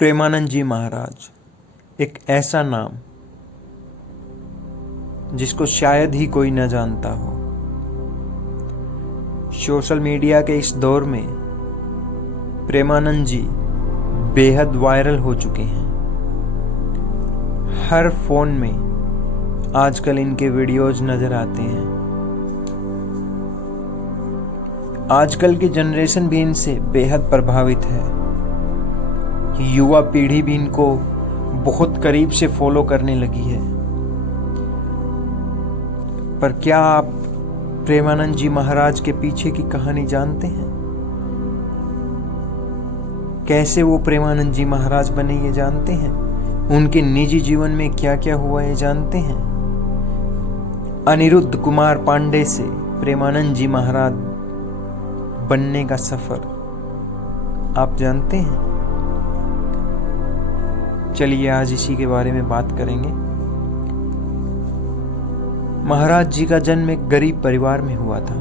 प्रेमानंद जी महाराज एक ऐसा नाम जिसको शायद ही कोई न जानता हो। सोशल मीडिया के इस दौर में प्रेमानंद जी बेहद वायरल हो चुके हैं। हर फोन में आजकल इनके वीडियोज नजर आते हैं। आजकल की जनरेशन भी इनसे बेहद प्रभावित है। युवा पीढ़ी भी इनको बहुत करीब से फॉलो करने लगी है। पर क्या आप प्रेमानंद जी महाराज के पीछे की कहानी जानते हैं? कैसे वो प्रेमानंद जी महाराज बने ये जानते हैं? उनके निजी जीवन में क्या क्या हुआ ये जानते हैं? अनिरुद्ध कुमार पांडे से प्रेमानंद जी महाराज बनने का सफर आप जानते हैं? चलिए आज इसी के बारे में बात करेंगे। महाराज जी का जन्म एक गरीब परिवार में हुआ था।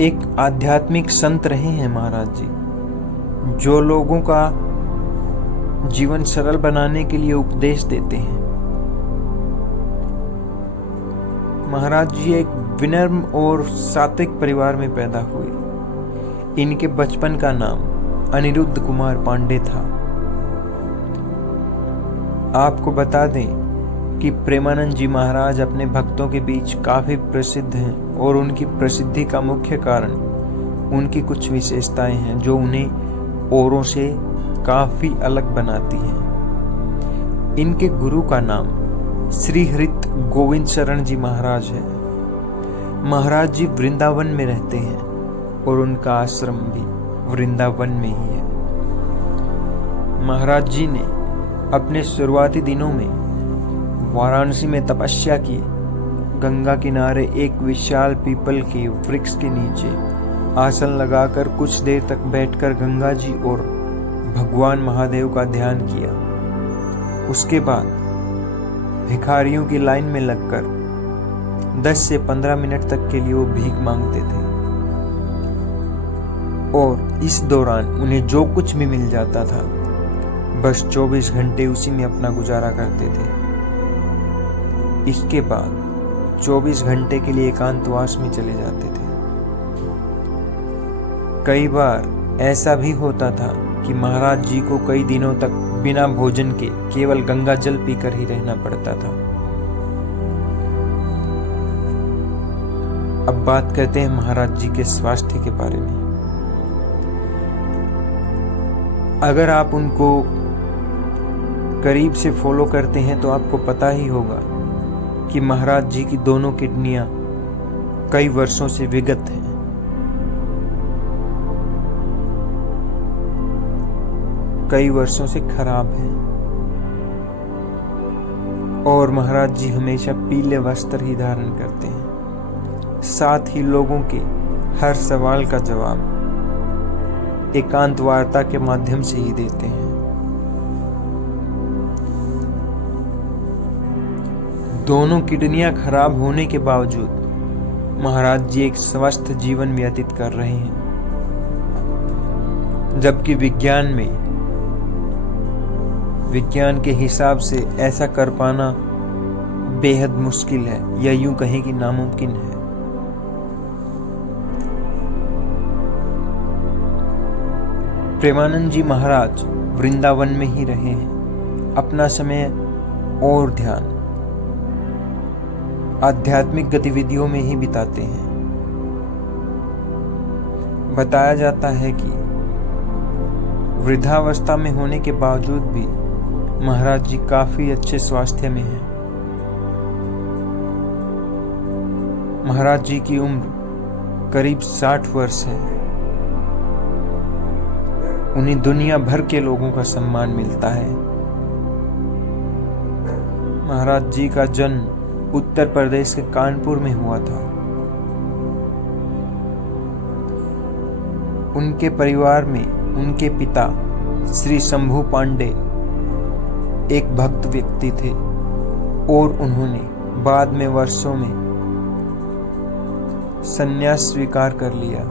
एक आध्यात्मिक संत रहे हैं महाराज जी, जो लोगों का जीवन सरल बनाने के लिए उपदेश देते हैं। महाराज जी एक विनम्र और सात्विक परिवार में पैदा हुए। इनके बचपन का नाम अनिरुद्ध कुमार पांडे था। आपको बता दें कि प्रेमानंद जी महाराज अपने भक्तों के बीच काफी प्रसिद्ध हैं और उनकी प्रसिद्धि का मुख्य कारण उनकी कुछ विशेषताएं हैं जो उन्हें औरों से काफी अलग बनाती हैं। इनके गुरु का नाम श्री हरित गोविंद शरण जी महाराज है। महाराज जी वृंदावन में रहते हैं और उनका आश्रम भी वृंदावन में ही है। महाराज जी ने अपने शुरुआती दिनों में वाराणसी में तपस्या की। गंगा किनारे एक विशाल पीपल के वृक्ष के नीचे आसन लगाकर कुछ देर तक बैठकर गंगा जी और भगवान महादेव का ध्यान किया। उसके बाद भिखारियों की लाइन में लगकर 10 से 15 मिनट तक के लिए वो भीख मांगते थे और इस दौरान उन्हें जो कुछ भी मिल जाता था बस 24 घंटे उसी में अपना गुजारा करते थे। इसके बाद 24 घंटे के लिए एकांतवास में चले जाते थे। कई बार ऐसा भी होता था कि महाराज जी को कई दिनों तक बिना भोजन के केवल गंगा जल पीकर ही रहना पड़ता था। अब बात करते हैं महाराज जी के स्वास्थ्य के बारे में। अगर आप उनको करीब से फॉलो करते हैं तो आपको पता ही होगा कि महाराज जी की दोनों किडनियां कई वर्षों से विगत हैं। कई वर्षों से खराब हैं और महाराज जी हमेशा पीले वस्त्र ही धारण करते हैं। साथ ही लोगों के हर सवाल का जवाब एकांत वार्ता के माध्यम से ही देते हैं। दोनों किडनियां खराब होने के बावजूद महाराज जी एक स्वस्थ जीवन व्यतीत कर रहे हैं, जबकि विज्ञान के हिसाब से ऐसा कर पाना बेहद मुश्किल है या यूं कहें कि नामुमकिन है। प्रेमानंद जी महाराज वृंदावन में ही रहे हैं। अपना समय और ध्यान आध्यात्मिक गतिविधियों में ही बिताते हैं। बताया जाता है कि वृद्धावस्था में होने के बावजूद भी महाराज जी काफी अच्छे स्वास्थ्य में हैं। महाराज जी की उम्र करीब 60 वर्ष है। उन्हें दुनिया भर के लोगों का सम्मान मिलता है। महाराज जी का जन्म उत्तर प्रदेश के कानपुर में हुआ था। उनके परिवार में उनके पिता श्री शंभू पांडे एक भक्त व्यक्ति थे और उन्होंने बाद में वर्षों में संन्यास स्वीकार कर लिया।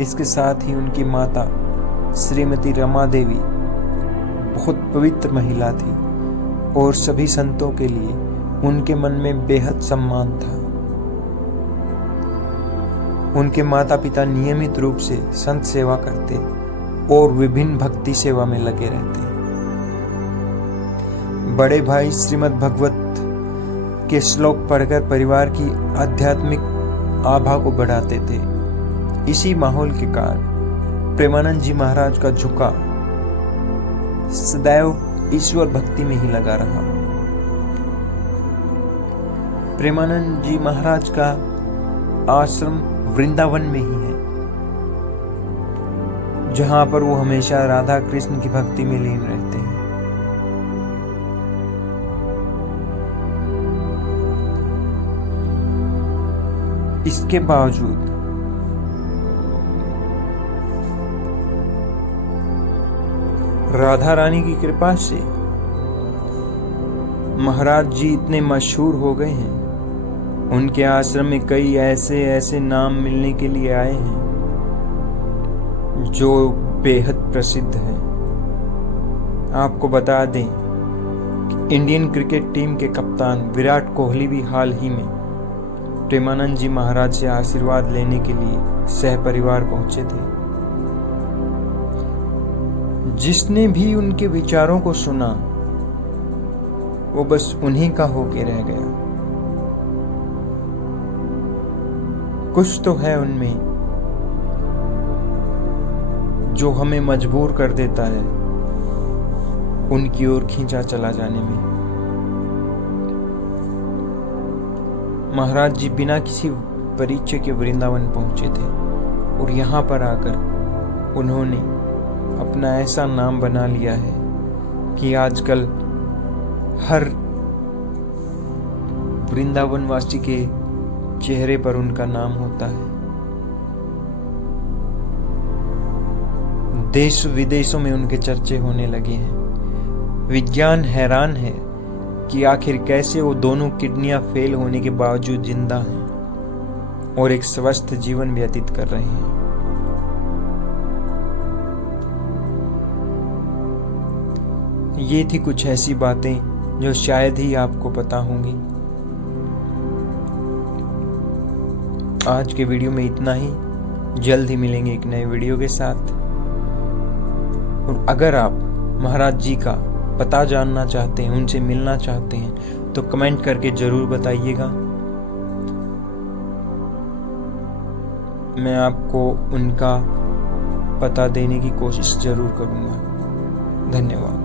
इसके साथ ही उनकी माता श्रीमती रमा देवी बहुत पवित्र महिला थी और सभी संतों के लिए उनके मन में बेहद सम्मान था। उनके माता पिता नियमित रूप से संत सेवा करते और विभिन्न भक्ति सेवा में लगे रहते। बड़े भाई श्रीमद् भगवत के श्लोक पढ़कर परिवार की आध्यात्मिक आभा को बढ़ाते थे। इसी माहौल के कारण प्रेमानंद जी महाराज का झुकाव सदैव ईश्वर भक्ति में ही लगा रहा। प्रेमानंद जी महाराज का आश्रम वृंदावन में ही है, जहां पर वो हमेशा राधा कृष्ण की भक्ति में लीन रहते हैं। इसके बावजूद राधा रानी की कृपा से महाराज जी इतने मशहूर हो गए हैं। उनके आश्रम में कई ऐसे नाम मिलने के लिए आए हैं जो बेहद प्रसिद्ध हैं। आपको बता दें कि इंडियन क्रिकेट टीम के कप्तान विराट कोहली भी हाल ही में प्रेमानंद जी महाराज से आशीर्वाद लेने के लिए सहपरिवार पहुंचे थे। जिसने भी उनके विचारों को सुना वो बस उन्हीं का होके रह गया। कुछ तो है उनमें जो हमें मजबूर कर देता है उनकी ओर खींचा चला जाने में। महाराज जी बिना किसी परिचय के वृंदावन पहुंचे थे और यहाँ पर आकर उन्होंने अपना ऐसा नाम बना लिया है कि आजकल हर वृंदावनवासी के चेहरे पर उनका नाम होता है। देश विदेशों में उनके चर्चे होने लगे हैं। विज्ञान हैरान है कि आखिर कैसे वो दोनों किडनियां फेल होने के बावजूद जिंदा हैं और एक स्वस्थ जीवन व्यतीत कर रहे हैं। ये थी कुछ ऐसी बातें जो शायद ही आपको पता होंगी। आज के वीडियो में इतना ही। जल्द ही मिलेंगे एक नए वीडियो के साथ। और अगर आप महाराज जी का पता जानना चाहते हैं, उनसे मिलना चाहते हैं, तो कमेंट करके जरूर बताइएगा। मैं आपको उनका पता देने की कोशिश जरूर करूंगा। धन्यवाद।